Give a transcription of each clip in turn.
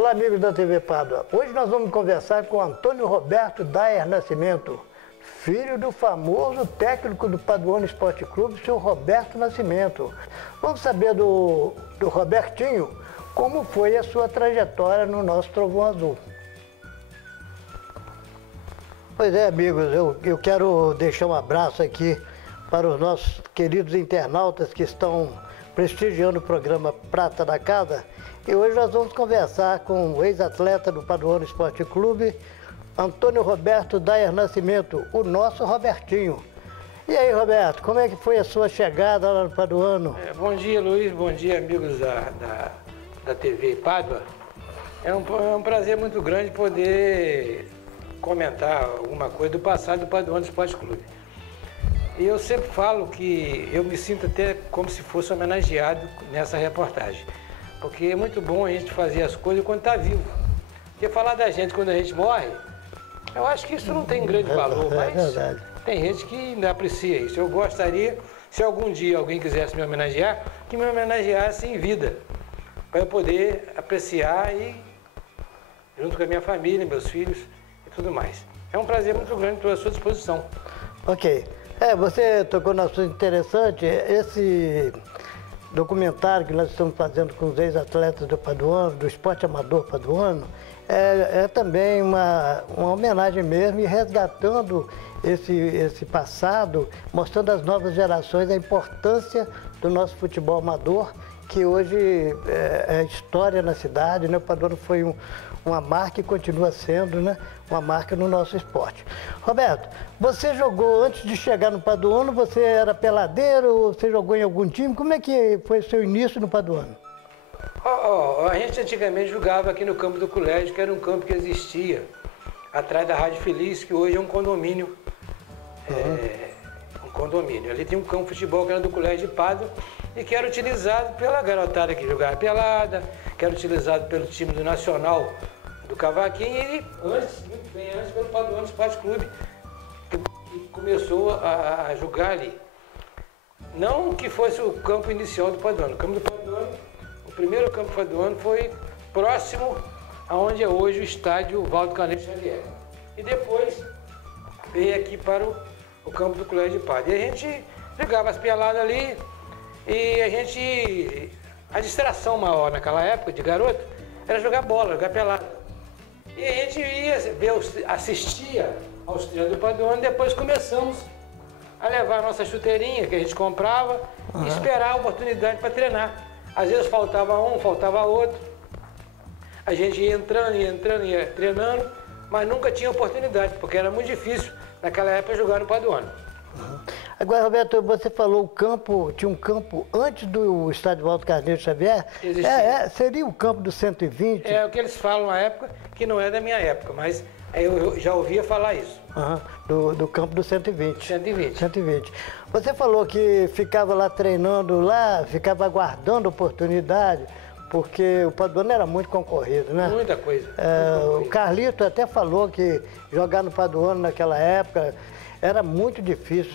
Olá, amigos da TV Pádua. Hoje nós vamos conversar com Antônio Roberto Dayer Nascimento, filho do famoso técnico do Paduano Esporte Clube, seu Roberto Nascimento. Vamos saber do Robertinho como foi a sua trajetória no nosso Trovão Azul. Pois é, amigos, eu quero deixar um abraço aqui para os nossos queridos internautas que estão prestigiando o programa Prata da Casa. E hoje nós vamos conversar com o ex-atleta do Paduano Esporte Clube, Antônio Roberto Dayer Nascimento, o nosso Robertinho. E aí, Roberto, como é que foi a sua chegada lá no Paduano? Bom dia, Luiz. Bom dia, amigos da TV Pádua. É um prazer muito grande poder comentar alguma coisa do passado do Paduano Esporte Clube. E eu sempre falo que eu me sinto até como se fosse homenageado nessa reportagem. Porque é muito bom a gente fazer as coisas quando está vivo. Porque falar da gente quando a gente morre, eu acho que isso não tem grande valor, mas tem gente que ainda aprecia isso. Eu gostaria, se algum dia alguém quisesse me homenagear, que me homenageasse em vida, para eu poder apreciar e junto com a minha família, meus filhos e tudo mais. É um prazer muito grande, estou à sua disposição. Ok. Você tocou no assunto interessante, esse documentário que nós estamos fazendo com os ex-atletas do Paduano, do esporte amador paduano, é também uma homenagem mesmo e resgatando esse passado, mostrando às novas gerações a importância do nosso futebol amador, que hoje é história na cidade, né? O Paduano foi uma marca e continua sendo, né, uma marca no nosso esporte. Roberto, você jogou, antes de chegar no Paduano, você era peladeiro, você jogou em algum time? Como é que foi o seu início no Paduano? A gente antigamente jogava aqui no campo do colégio, que era um campo que existia atrás da Rádio Feliz, que hoje é um condomínio. Um condomínio. Ali tem um campo de futebol que era do colégio de Pádua e que era utilizado pela garotada que jogava pelada, que era utilizado pelo time do Nacional do Cavaquinho e muito bem antes, pelo Paduano Esporte Clube, que começou a jogar ali. Não que fosse o campo inicial do Paduano. O campo do Paduano, o primeiro campo do Paduano foi próximo aonde é hoje o estádio Valdo Carneiro Xavier. E depois veio aqui para o campo do Colégio de Pádua. E a gente jogava as peladas ali e a distração maior naquela época de garoto era jogar bola, jogar pelada. E a gente ia assistia aos treinos do Paduano e depois começamos a levar a nossa chuteirinha que a gente comprava e esperar a oportunidade para treinar. Às vezes faltava um, faltava outro. A gente ia entrando, ia treinando, mas nunca tinha oportunidade, porque era muito difícil naquela época jogar no Paduano. Agora, Roberto, você falou o campo, tinha um campo antes do estádio Valdo Carneiro Xavier? Seria o campo do 120? É o que eles falam na época, que não é da minha época, mas eu já ouvia falar isso. Do campo do 120. 120. 120. Você falou que ficava lá treinando lá, ficava aguardando oportunidade, porque o Paduano era muito concorrido, né? Muita coisa. O Carlito até falou que jogar no Paduano naquela época era muito difícil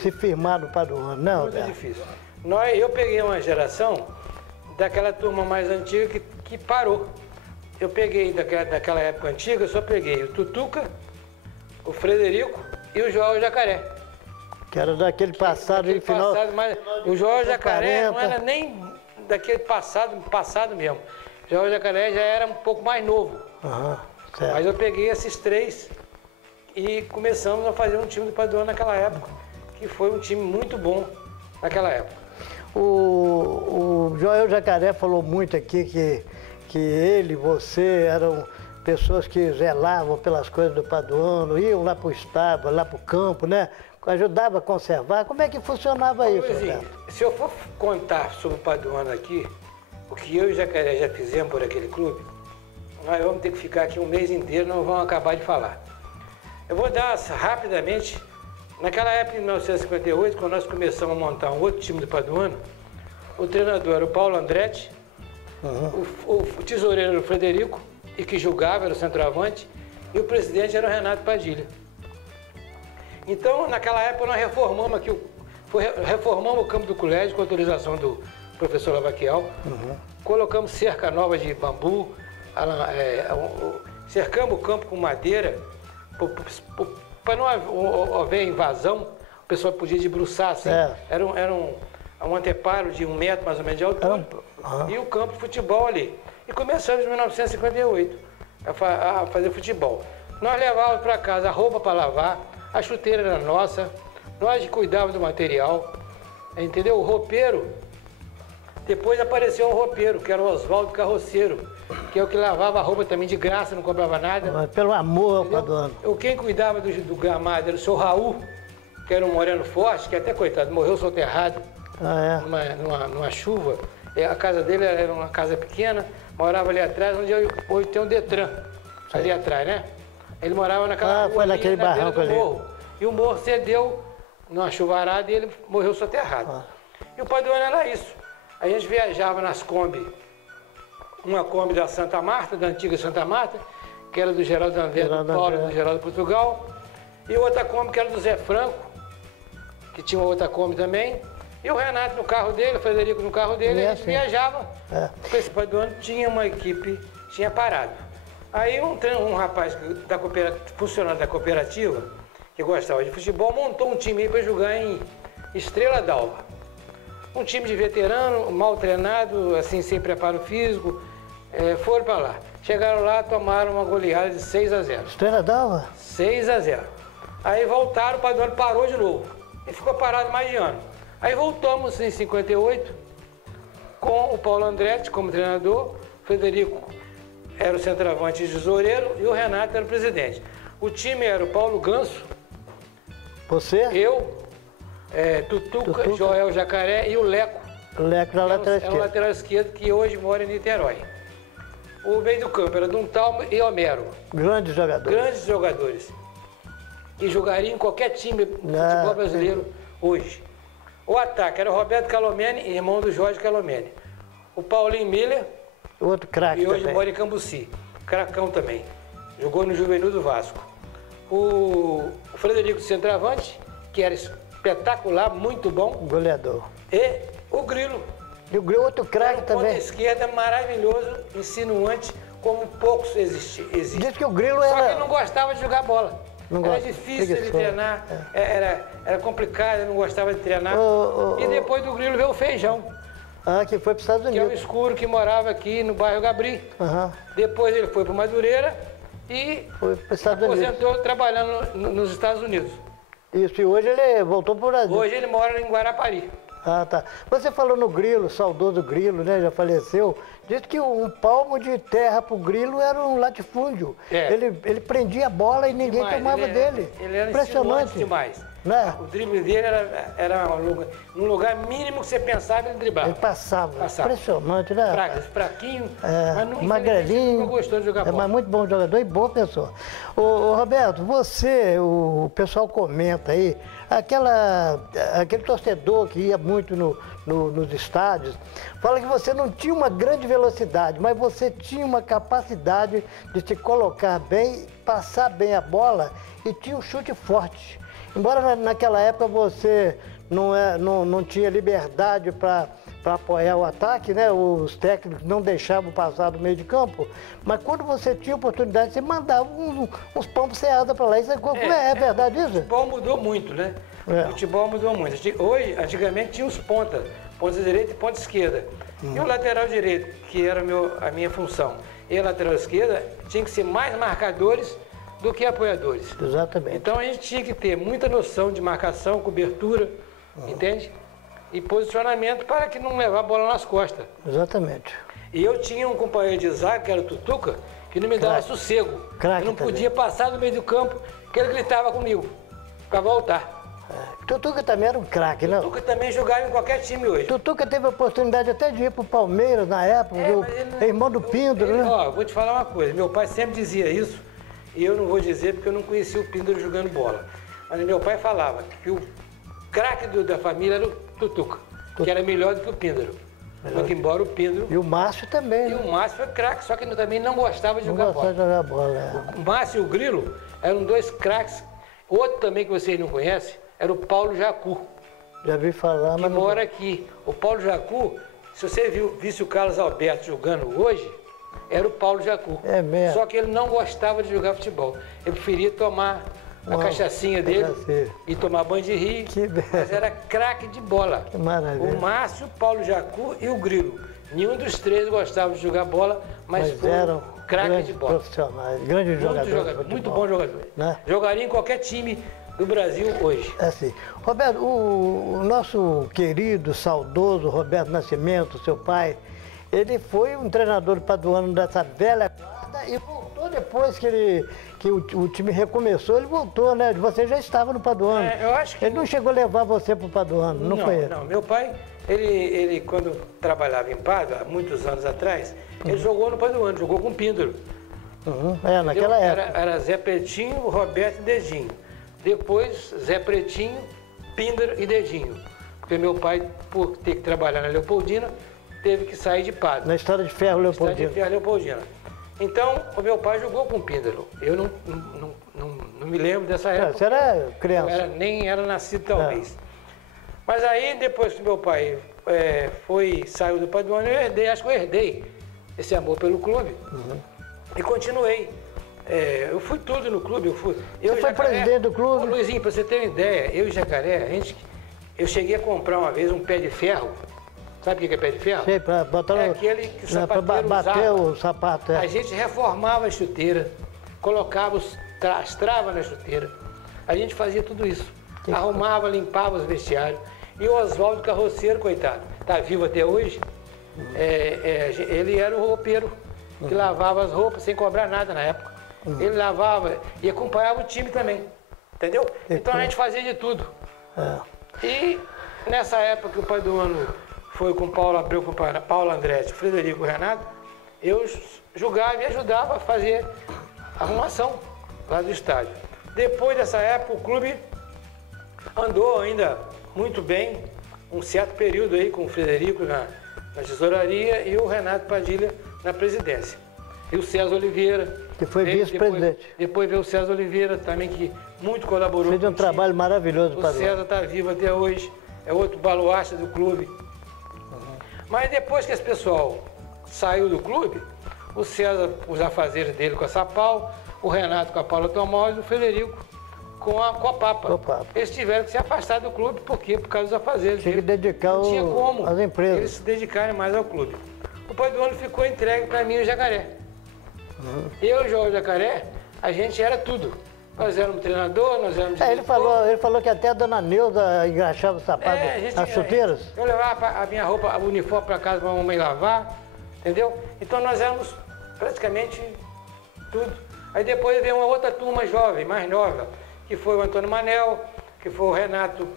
se firmar no Paduano, não? Muito difícil. Eu peguei uma geração daquela turma mais antiga que parou. Eu peguei daquela época antiga, eu só peguei o Tutuca, o Frederico e o João Jacaré. Que era daquele passado de final. Mas o João Jacaré não era nem daquele passado mesmo. O João Jacaré já era um pouco mais novo. Certo. Mas eu peguei esses três e começamos a fazer um time do Paduano naquela época, que foi um time muito bom naquela época. O Joel Jacaré falou muito aqui que ele, você, eram pessoas que zelavam pelas coisas do Paduano, iam lá para o estádio, lá para o campo, né? Ajudava a conservar. Como é que funcionava isso, Roberto? Se eu for contar sobre o Paduano aqui, o que eu e o Jacaré já fizemos por aquele clube, nós vamos ter que ficar aqui um mês inteiro, não vamos acabar de falar. Eu vou dar rapidamente, naquela época, em 1958, quando nós começamos a montar um outro time do Paduano, o treinador era o Paulo Andretti, o tesoureiro era o Frederico, e que julgava, era o centroavante, e o presidente era o Renato Padilha. Então, naquela época, nós reformamos aqui, reformamos o campo do colégio com autorização do professor Lavaquiel, colocamos cerca nova de bambu, cercamos o campo com madeira, para não haver invasão, o pessoal podia debruçar assim. Era um anteparo de 1 metro mais ou menos de altura, e o campo de futebol ali. E começamos em 1958 a fazer futebol. Nós levávamos para casa a roupa para lavar, a chuteira era nossa, nós cuidávamos do material, entendeu? O roupeiro, depois apareceu um roupeiro, que era o Oswaldo Carroceiro, que é o que lavava a roupa também de graça, não cobrava nada. Pelo amor, Paduano. Quem cuidava do gramado era o seu Raul, que era um moreno forte, que até, coitado, morreu soterrado numa chuva. A casa dele era uma casa pequena, morava ali atrás, onde hoje tem um Detran, ali atrás, né? Ele morava naquela rua, foi naquele barranco ali. Morro. E o morro cedeu numa chuvarada e ele morreu soterrado. E o Paduano era isso. A gente viajava nas Kombi, uma Kombi da Santa Marta, da antiga Santa Marta, que era do Geraldo André, do Paulo, do Geraldo Portugal, e outra Kombi que era do Zé Franco, que tinha outra Kombi também, e o Renato no carro dele, o Frederico no carro dele, a gente viajava. Esse Paduano tinha uma equipe, tinha parado. Aí um rapaz funcionário da cooperativa, que gostava de futebol, montou um time aí para jogar em Estrela d'Alva. Um time de veterano, mal treinado, assim, sem preparo físico, foram para lá. Chegaram lá, tomaram uma goleada de 6-0. Estrela d'Alva? 6-0. Aí voltaram, o Paduano parou de novo. E ficou parado mais de ano. Aí voltamos em 58, com o Paulo Andretti como treinador, o Frederico era o centroavante e tesoureiro e o Renato era o presidente. O time era o Paulo Ganso, você? Eu, Tutuca, Joel Jacaré e o Leco. O Leco na lateral esquerda. É o lateral esquerdo que hoje mora em Niterói. O meio do campo era Duntalmo e Homero. Grandes jogadores. Grandes jogadores. Que jogariam em qualquer time do futebol brasileiro hoje. O ataque era o Roberto Calomene, irmão do Jorge Calomene. O Paulinho Miller. Outro craque também. E hoje também. mora em Cambuci. Cracão também. Jogou no Juvenil do Vasco. O Frederico Centroavante, que era espetacular, muito bom. Goleador. E o Grilo. E o Grilo, outro craque também. Ponta esquerda, maravilhoso, insinuante, como poucos existem. Diz que o Grilo era... Só que ele não gostava de jogar bola. Era difícil ele treinar, era complicado, ele não gostava de treinar. E depois do Grilo veio o Feijão. Que foi para os Estados Unidos. Que é o escuro que morava aqui no bairro Gabri. Depois ele foi para Madureira e aposentou trabalhando nos Estados Unidos. Isso, e hoje ele voltou para o Brasil. Hoje ele mora em Guarapari. Tá. Você falou no Grilo, saudoso Grilo, né? Já faleceu. Diz que um palmo de terra pro Grilo era um latifúndio. Ele prendia a bola e ninguém tomava dele. Ele era impressionante demais. Né? O drible dele era um lugar mínimo que você pensava, ele driblava. Ele passava. Impressionante, né? Fraquinho, mas não magrelinho. Não gostou de jogar bola. Mas muito bom jogador e boa pessoa. Ô Roberto, o pessoal comenta aí, aquele torcedor que ia muito nos estádios, fala que você não tinha uma grande velocidade, mas você tinha uma capacidade de se colocar bem, passar bem a bola e tinha um chute forte. Embora naquela época você não tinha liberdade para apoiar o ataque, né? Os técnicos não deixavam passar do meio de campo, mas quando você tinha oportunidade, você mandava uns pombos ceados para lá. Isso é verdade isso? O futebol mudou muito, né? O futebol mudou muito. Antigamente tinha os ponta direita e ponta esquerda. E o lateral direito, que era a minha função, e a lateral esquerda, tinha que ser mais marcadores do que apoiadores. Exatamente. Então a gente tinha que ter muita noção de marcação, cobertura, entende? E posicionamento para que não levar a bola nas costas. Exatamente. E eu tinha um companheiro de zaga, que era o Tutuca, que não me dava sossego. Eu não podia passar do meio do campo, que ele gritava comigo, para voltar. Tutuca também era um craque, não? Tutuca também jogava em qualquer time hoje. Tutuca teve a oportunidade até de ir para o Palmeiras na época, irmão do Píndaro, né? Ó, vou te falar uma coisa, meu pai sempre dizia isso, e eu não vou dizer porque eu não conhecia o Píndaro jogando bola. Mas meu pai falava que o craque da família era o Tutuca, que era melhor do que o Píndaro. Muito embora o Píndaro... E o Márcio também, E o Márcio foi craque, só que também não gostava de jogar bola. Não gostava de jogar bola, O Márcio e o Grilo eram dois craques. Outro também que vocês não conhecem era o Paulo Jacu. Já vi falar, mas mora aqui. O Paulo Jacu, se você visse o Carlos Alberto jogando hoje, era o Paulo Jacu. É mesmo? Só que ele não gostava de jogar futebol. Ele preferia tomar a cachaçinha dele e tomar banho de rio, mas era craque de bola. Que maravilha. O Márcio, o Paulo Jacu e o Grilo. Nenhum dos três gostava de jogar bola, mas eram craque de bola. Profissionais, grandes jogadores. Muito bom jogador. Né? Jogaria em qualquer time do Brasil hoje. É assim. Roberto, o nosso querido, saudoso Roberto Nascimento, seu pai, ele foi um treinador paduano dessa velha guarda e voltou depois que o time recomeçou, ele voltou, né? Você já estava no Paduano. Eu acho que... Ele não chegou a levar você para o Paduano, não foi ele? Não, meu pai, ele quando trabalhava em Pádua, há muitos anos atrás, ele jogou no Paduano, jogou com o Píndaro. Naquela época. Era Zé Pretinho, Roberto e Dedinho. Depois, Zé Pretinho, Píndaro e Dedinho. Porque meu pai, por ter que trabalhar na Leopoldina, teve que sair de Pádua. Na Estrada de Ferro Leopoldina. Estrada de Ferro Leopoldina. Então, o meu pai jogou com o Píndaro. Eu não me lembro dessa época. Você era criança? Nem era nascido, talvez. Mas aí, depois que meu pai saiu do Paduano, acho que eu herdei esse amor pelo clube. E continuei. Eu fui tudo no clube. Você foi presidente do clube? Ô, Luizinho, para você ter uma ideia, eu e Jacaré, eu cheguei a comprar uma vez um pé de ferro. Sabe o que é pé de ferro? Sei, para botar aquele que o sapateiro bater usava. o sapato. A gente reformava a chuteira, colocava as travas na chuteira. A gente fazia tudo isso. Arrumava, limpava os vestiários. E o Oswaldo Carroceiro, coitado, está vivo até hoje. Ele era o roupeiro que lavava as roupas sem cobrar nada na época. Ele lavava e acompanhava o time também. Entendeu? Então a gente fazia de tudo. E nessa época que o Paduano foi com Paulo Abreu, com Paulo Andretti, Frederico Renato, eu julgava e ajudava a fazer a arrumação lá do estádio. Depois dessa época, o clube andou ainda muito bem, um certo período aí com o Frederico na tesouraria e o Renato Padilha na presidência. E o César Oliveira. Que foi vice-presidente. Depois veio o César Oliveira também, que muito colaborou. Fez um trabalho maravilhoso para o César está vivo até hoje, é outro baluarte do clube. Mas depois que esse pessoal saiu do clube, o César, os afazeres dele com a Sapal, o Renato com a Paula Automóveis, o Frederico com a Papa. Eles tiveram que se afastar do clube, por quê? Por causa dos afazeres. Tinha que dedicar não tinha como as empresas. Eles se dedicarem mais ao clube. O Paduano ficou entregue para mim e o Jacaré. Eu e o João Jacaré, a gente era tudo. Nós éramos treinador, nós éramos diretor. Ele falou que até a dona Neuza engraxava o sapato nas chuteiras. Eu levava a minha roupa, o uniforme para casa para a mamãe lavar, entendeu? Então nós éramos praticamente tudo. Aí depois veio uma outra turma jovem, mais nova, que foi o Antônio Manel, que foi o Renato,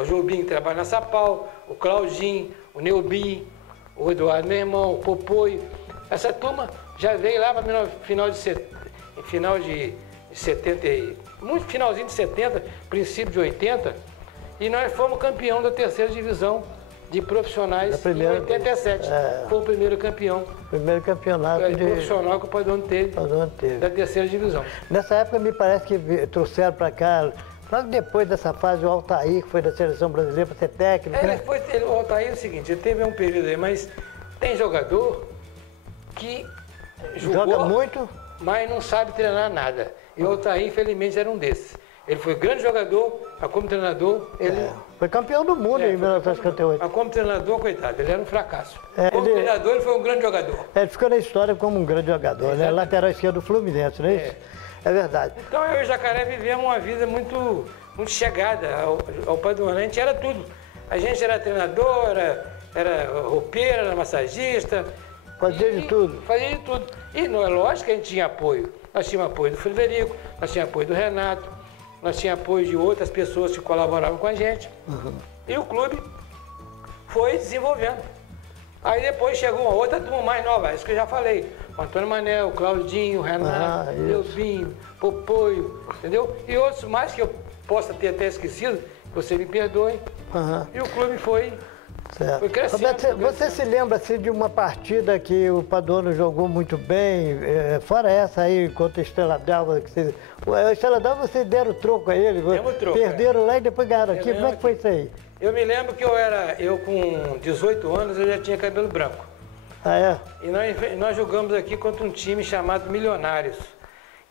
o Jobim, que trabalha na Sapal, o Claudinho, o Neubim, o Eduardo, meu irmão, o Popoi. Essa turma já veio lá para final de 70, muito finalzinho de 70, princípio de 80, e nós fomos campeão da terceira divisão de profissionais em 87. Foi o primeiro campeão. Primeiro campeonato profissional que o Paduano teve, da terceira divisão. Nessa época me parece que trouxeram para cá, logo depois dessa fase, o Altair, que foi da seleção brasileira para ser técnico. O Altair é o seguinte, ele teve um período aí, mas tem jogador que joga muito, mas não sabe treinar nada. E o Altair, infelizmente, era um desses. Ele foi grande jogador, mas como treinador, ele... Foi campeão do mundo em 1958. Mas como treinador, coitado, ele era um fracasso. Como treinador, ele foi um grande jogador. Ele ficou na história como um grande jogador, né? Lateral esquerdo do Fluminense, não é isso? É verdade. Então eu e o Jacaré vivemos uma vida muito chegada ao Paduano. A gente era tudo. A gente era treinador, era roupeiro, era massagista. Fazia de tudo. Fazia de tudo. E não é lógico que a gente tinha apoio. Nós tínhamos apoio do Frederico, nós tínhamos apoio do Renato, nós tínhamos apoio de outras pessoas que colaboravam com a gente. E o clube foi desenvolvendo. Aí depois chegou uma outra turma mais nova, isso que eu já falei. O Antônio Manel, o Claudinho, o Renato, o Leobinho, Popoio, entendeu? E outros mais que eu possa ter até esquecido, que você me perdoe. E o clube foi crescendo. Roberto, você se lembra assim, de uma partida que o Paduano jogou muito bem, fora essa aí contra a Estrela d'Alva? A Estrela d'Alva vocês deram troco a ele, perderam lá e depois ganharam aqui. Como é que foi isso aí? Eu me lembro que eu com 18 anos eu já tinha cabelo branco. Ah, é? E nós jogamos aqui contra um time chamado Milionários,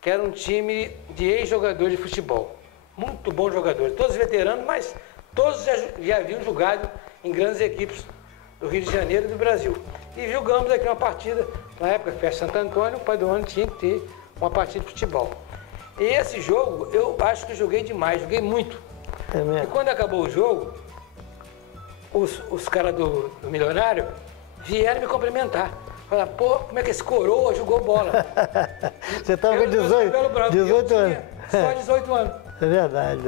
que era um time de ex-jogadores de futebol. Muito bons jogadores, todos veteranos, mas todos já haviam jogado em grandes equipes do Rio de Janeiro e do Brasil. E jogamos aqui uma partida, na época, Festa Santo Antônio, o Paduano tinha que ter uma partida de futebol. E esse jogo, eu acho que joguei demais, joguei muito. É mesmo? E quando acabou o jogo, os caras do Milionário vieram me cumprimentar. Falaram, pô, como é que esse coroa jogou bola? Você estava com 18 anos. Só 18 anos. É verdade.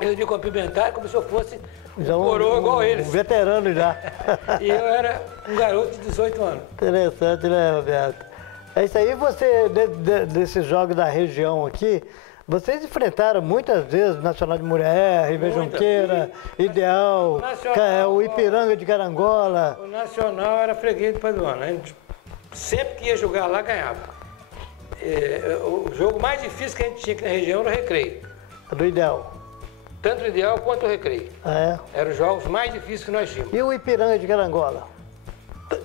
Eles me cumprimentaram como se eu fosse Já um coroa igual eles. Um veterano já. E eu era um garoto de 18 anos. Interessante, né, Roberto? É isso aí, você, desses jogos da região aqui, vocês enfrentaram muitas vezes Nacional de Murié, Ribeirão Junqueira, Ideal, o Ipiranga de Carangola. O Nacional era freguês do Paduano. A gente sempre que ia jogar lá, ganhava. O jogo mais difícil que a gente tinha aqui na região era o Recreio. Do Ideal. Tanto o Ideal quanto o Recreio. Ah, é? Eram os jogos mais difíceis que nós tínhamos. E o Ipiranga de Carangola?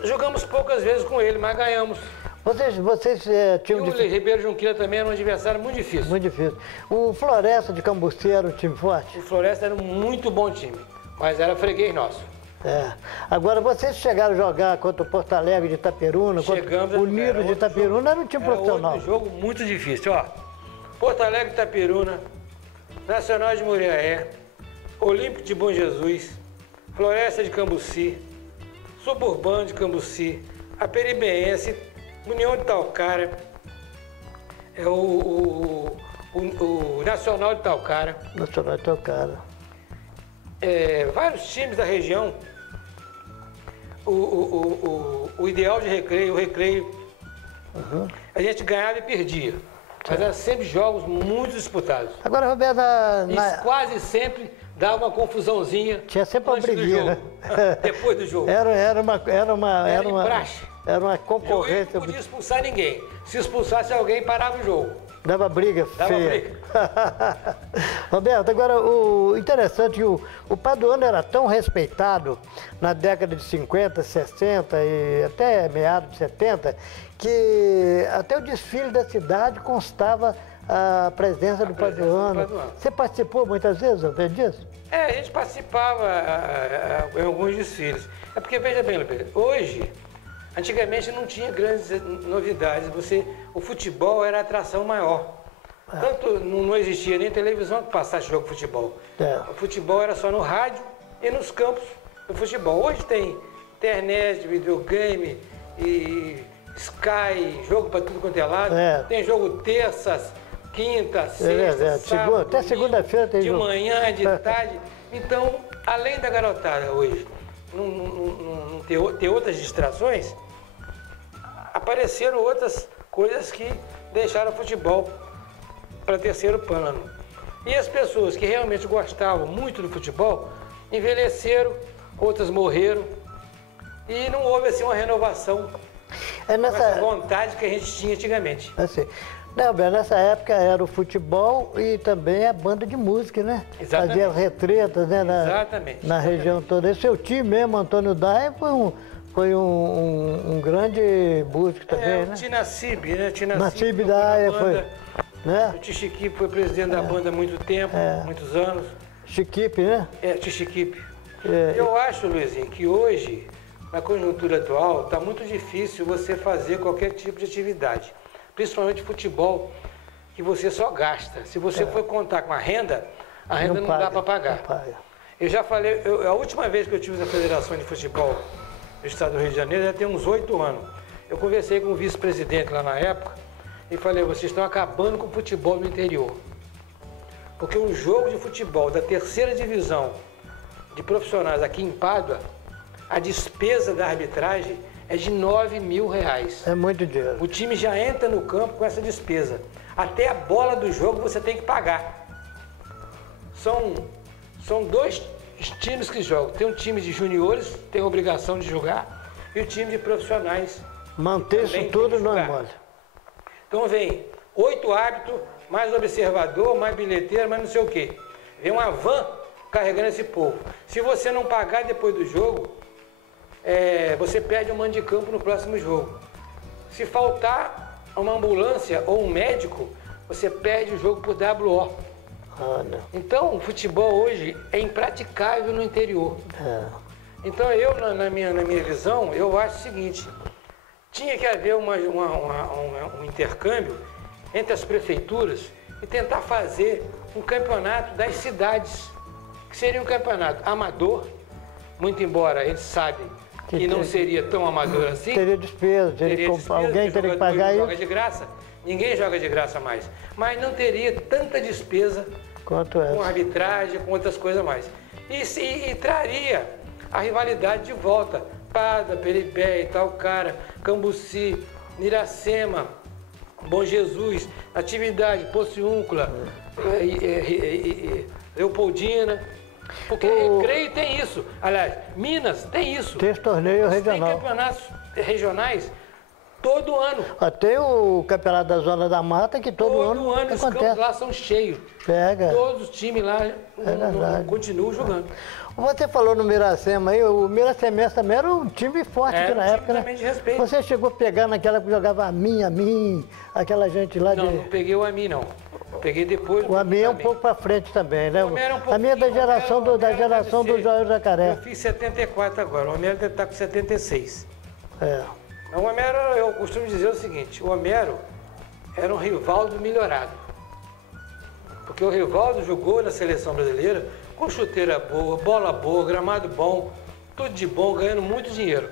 Jogamos poucas vezes com ele, mas ganhamos. Vocês tinham... E o Ribeirão Junqueira também era um adversário muito difícil. Muito difícil. O Floresta de Cambuci era um time forte? O Floresta era um muito bom time, mas era freguês nosso. É. Agora, vocês chegaram a jogar contra o Porto Alegre de Itaperuna, contra o Unido de Itaperuna, era um time profissional. Era um jogo muito difícil, ó. Porto Alegre de Itaperuna, Nacional de Muriaé, Olímpico de Bom Jesus, Floresta de Cambuci, Suburbano de a Aperibense, União de Talcara, o Nacional de Talcara. Nacional de Talcara. Vários times da região, o Ideal de Recreio, o Recreio, a gente ganhava e perdia. Mas eram sempre jogos muito disputados. Agora, Roberto, quase sempre dava uma confusãozinha. Tinha sempre uma briguinha, né? Depois do jogo. Era uma praxe. Era uma concorrência. Não podia expulsar ninguém. Se expulsasse alguém, parava o jogo. Dava briga feia. Dava briga. Roberto, agora o interessante, o Paduano era tão respeitado na década de 50, 60 e até meados de 70, que até o desfile da cidade constava a presença do Paduano. Você participou muitas vezes, Roberto, disso? A gente participava em alguns desfiles. É porque, veja bem, hoje, antigamente não tinha grandes novidades. O futebol era a atração maior. Tanto não existia nem televisão que passasse jogo de futebol. O futebol era só no rádio e nos campos do futebol. Hoje tem internet, videogame, e Sky, jogo para tudo quanto é lado. Tem jogo terças, quintas, sextas, sábado, até segunda-feira tem jogo. De manhã, de tarde. Então, além da garotada hoje não ter outras distrações, apareceram outras coisas que deixaram o futebol para terceiro plano. E as pessoas que realmente gostavam muito do futebol envelheceram, outras morreram e não houve assim uma renovação com essa vontade que a gente tinha antigamente. Assim. Não, nessa época era o futebol e também a banda de música, né? Exatamente. Fazia as retretas, né? Na região toda. E seu tio mesmo, Antônio Daia, foi um grande músico também, né? O Tinacib, né? Tinacib Daia foi. Né? O Tichiquipe foi presidente da banda há muito tempo, muitos anos. Chiquipe, né? Tichiquipe. Eu acho, Luizinho, que hoje, na conjuntura atual, está muito difícil você fazer qualquer tipo de atividade. Principalmente futebol, que você só gasta. Se você for contar com a renda não dá para pagar. Eu já falei, a última vez que eu tive na Federação de Futebol do Estado do Rio de Janeiro, já tem uns 8 anos. Eu conversei com o vice-presidente lá na época e falei, vocês estão acabando com o futebol no interior. Porque um jogo de futebol da terceira divisão de profissionais aqui em Pádua, a despesa da arbitragem é de R$9.000. É muito dinheiro. O time já entra no campo com essa despesa. Até a bola do jogo você tem que pagar. São dois times que jogam. Tem um time de juniores, tem a obrigação de jogar, e o time de profissionais. Manter isso tudo não é mole. Então vem 8 árbitros, mais observador, mais bilheteiro, mais não sei o quê. Vem uma van carregando esse povo. Se você não pagar depois do jogo, você perde um mando de campo no próximo jogo. Se faltar uma ambulância ou um médico, você perde o jogo por WO. Ah, não. Então, o futebol hoje é impraticável no interior. Então, eu, na minha visão, eu acho o seguinte, tinha que haver um intercâmbio entre as prefeituras e tentar fazer um campeonato das cidades, que seria um campeonato amador, muito embora eles sabem que não seria tão amador assim. Teria despesa, alguém teria que pagar isso. Joga de graça, ninguém joga de graça mais. Mas não teria tanta despesa quanto essa, com arbitragem, com outras coisas mais. E traria a rivalidade de volta. Pada, Peripé, Itaocara, Cambuci, Iracema, Bom Jesus, Atividade, Pociúncula, Leopoldina. Porque Recreio tem isso. Aliás, Minas tem isso. Tem esse torneio regional. Tem campeonatos regionais todo ano. Tem o campeonato da Zona da Mata, que todo ano os campos lá são cheios. Pega. Todos os times lá continuam jogando. Você falou no Miracema aí, o Miracemense também era um time forte aqui na época, né? De respeito. Você chegou a pegar naquela que jogava a mim, aquela gente lá de... Não peguei o Ami, não. Peguei depois. O Ami é um pouco para frente também, né? A minha é da geração do Joel Jacaré. Eu fiz 74 agora, o Homero deve estar com 76. O Homero, eu costumo dizer o seguinte, o Homero era um Rivaldo melhorado. Porque o Rivaldo jogou na seleção brasileira com chuteira boa, bola boa, gramado bom, tudo de bom, ganhando muito dinheiro.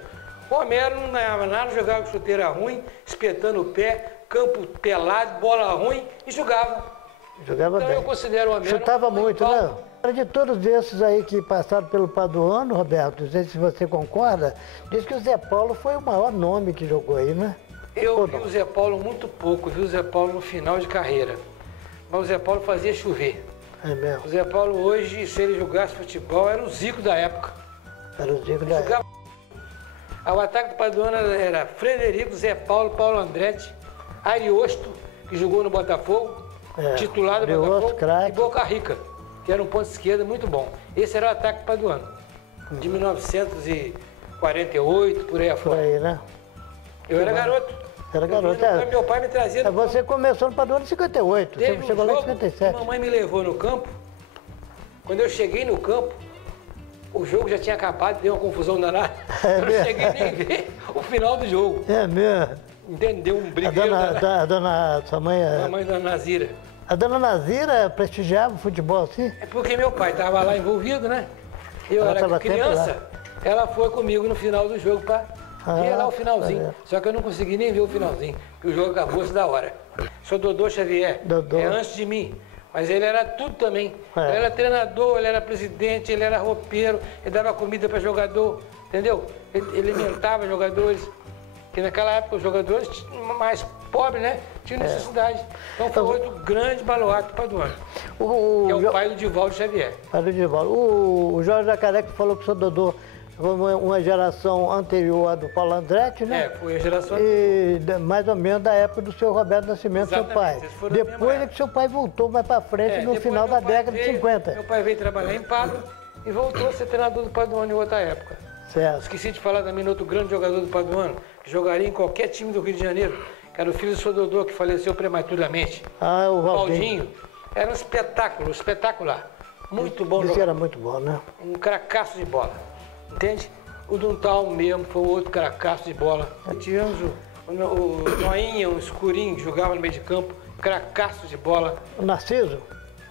O Homero não ganhava nada, jogava com chuteira ruim, espetando o pé, campo pelado, bola ruim e jogava. Jogava então bem. Eu considero o Homero... Chutava muito, né? De todos esses aí que passaram pelo Paduano, Roberto, não sei se você concorda, diz que o Zé Paulo foi o maior nome que jogou aí, né? Eu vi o Zé Paulo muito pouco, vi o Zé Paulo no final de carreira. Mas o Zé Paulo fazia chover. É mesmo? O Zé Paulo hoje, se ele jogasse futebol, era o Zico da época. Era o Zico da época. O ataque do Paduano era Frederico, Zé Paulo, Paulo Andretti, Ariosto, que jogou no Botafogo, titular do Botafogo, e Boca Rica, que era um ponto esquerda muito bom. Esse era o ataque do Paduano, de 1948, por aí afora. Por aí, né? Eu era garoto. Era garoto, Meu pai me trazia. Você começou no Paduano em 58, você chegou lá em 57. Mamãe me levou no campo. Quando eu cheguei no campo, o jogo já tinha acabado, deu uma confusão danada. Eu não cheguei nem a ver o final do jogo. É mesmo? Entendeu? Um brigueiro. Sua mãe... A mãe da Nazira. A dona Nazira prestigiava o futebol assim? É porque meu pai estava lá envolvido, né? Eu era criança, ela foi comigo no final do jogo para ver lá o finalzinho. Só que eu não consegui nem ver o finalzinho, porque o jogo acabou antes da hora. Sou Dodô Xavier, é antes de mim. Mas ele era tudo também. Ele era treinador, ele era presidente, ele era roupeiro, ele dava comida para jogador, entendeu? Ele alimentava jogadores. Porque naquela época os jogadores mais pobres, né, tinham necessidade. Então foi outro grande baluarte do Paduano, que é o pai do Divaldo Xavier. Pai do Divaldo. O Jorge Jacaré que falou que o seu Dodô foi uma geração anterior à do Paulo Andretti, né? Foi a geração e mais ou menos da época do seu Roberto Nascimento, seu pai. Depois é que seu pai voltou mais para frente no final da década de 50. Meu pai veio trabalhar em Pádua e voltou a ser treinador do Paduano em outra época. Certo. Esqueci de falar também no outro grande jogador do Paduano, que jogaria em qualquer time do Rio de Janeiro, que era o filho do seu Dodô, que faleceu prematuramente. O Valdinho. Era um espetáculo, espetacular. Muito bom jogador. Era muito bom, né? Um cracaço de bola, entende? O Duntal mesmo foi outro cracaço de bola. Tivemos o Noinha, um escurinho, que jogava no meio de campo, cracaço de bola. O Narciso?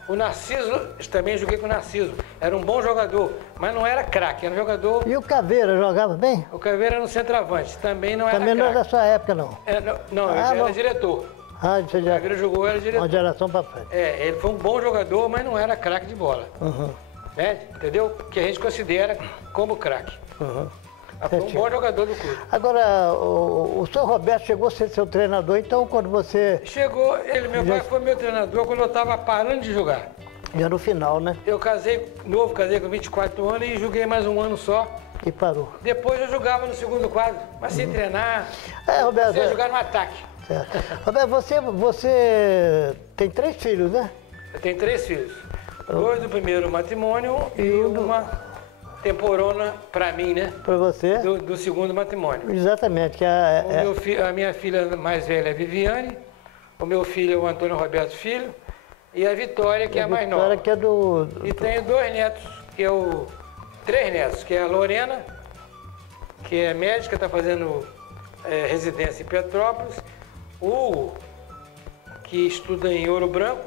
O Narciso, também joguei com o Narciso. Era um bom jogador, mas não era craque, era um jogador... E o Caveira jogava bem? O Caveira era no centroavante, também não era craque. Também não era da sua época, não? Não, ele era diretor. Você já... O Caveira jogou, era diretor. Uma geração para frente. Ele foi um bom jogador, mas não era craque de bola. Entendeu? Que a gente considera como craque. Foi um bom jogador do clube. Agora, o senhor Roberto chegou a ser seu treinador, então quando você... Chegou, meu pai foi meu treinador quando eu estava parando de jogar. Já no final, né? Eu casei com 24 anos e joguei mais um ano só. E parou. Depois eu jogava no segundo quadro, mas sem treinar, Roberto, sem jogar no ataque. Certo. Roberto, você tem 3 filhos, né? Eu tenho 3 filhos. 2 do primeiro matrimônio e uma temporona para mim, né? Para você. Do segundo matrimônio. Exatamente. Que a minha filha mais velha é a Viviane, o meu filho é o Antônio Roberto Filho, e a Vitória, que é a mais nova. Que é E tenho 2 netos, três netos, que é a Lorena, que é médica, está fazendo residência em Petrópolis, o Hugo, que estuda em Ouro Branco.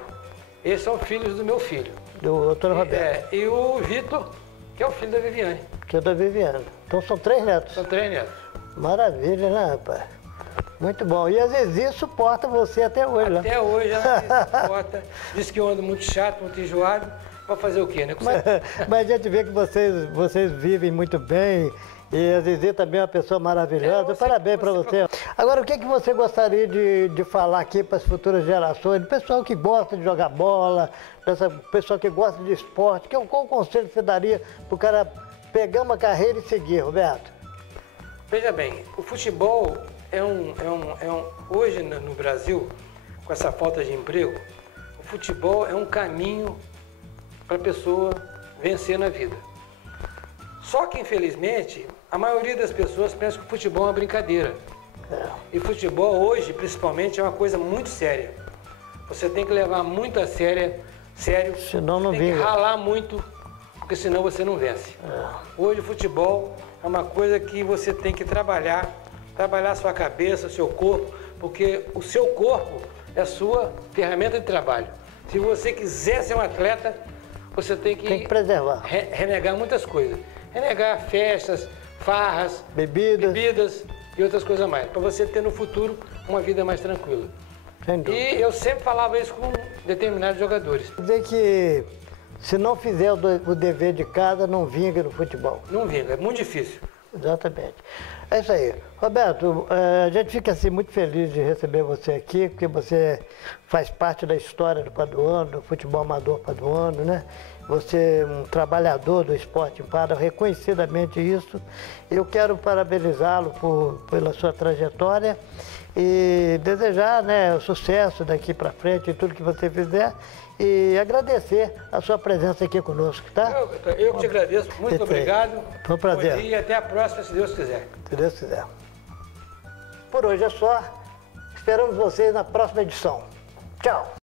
Esses são filhos do meu filho. Do Antônio Roberto. E o Vitor, que é o filho da Viviane. Que é da Viviane. Então são 3 netos. São 3 netos. Maravilha, né, rapaz? Muito bom. E a Zizi suporta você até hoje, né? Até hoje ela me suporta. Diz que eu ando muito chato, muito enjoado. Vai fazer o quê, né? Mas a gente vê que vocês vivem muito bem. E a Zizi também é uma pessoa maravilhosa. Parabéns para você. Agora, o que você gostaria de falar aqui para as futuras gerações? Do pessoal que gosta de jogar bola, dessa pessoa que gosta de esporte. Qual conselho você daria para o cara pegar uma carreira e seguir, Roberto? Veja bem, o futebol hoje no Brasil, com essa falta de emprego, o futebol é um caminho para a pessoa vencer na vida. Só que, infelizmente, a maioria das pessoas pensa que o futebol é uma brincadeira. E futebol hoje, principalmente, é uma coisa muito séria. Você tem que levar muito a sério, senão não tem que ralar muito, porque senão você não vence. Hoje o futebol é uma coisa que você tem que trabalhar a sua cabeça, o seu corpo, porque o seu corpo é a sua ferramenta de trabalho. Se você quiser ser um atleta, você tem que preservar. Renegar muitas coisas. Renegar festas, farras, bebidas e outras coisas mais, para você ter no futuro uma vida mais tranquila. E eu sempre falava isso com determinados jogadores. Quer dizer que se não fizer o dever de casa, não vinga no futebol. Não vinga, é muito difícil. Exatamente. É isso aí. Roberto, a gente fica assim, muito feliz de receber você aqui, porque você faz parte da história do Paduano, do futebol amador paduano, né? Você é um trabalhador do esporte em Padua, reconhecidamente isso. Eu quero parabenizá-lo pela sua trajetória e desejar, né, o sucesso daqui para frente em tudo que você fizer e agradecer a sua presença aqui conosco, tá? Eu que te agradeço, muito obrigado. Foi um prazer. E até a próxima, se Deus quiser. Se Deus quiser. Por hoje é só. Esperamos vocês na próxima edição. Tchau!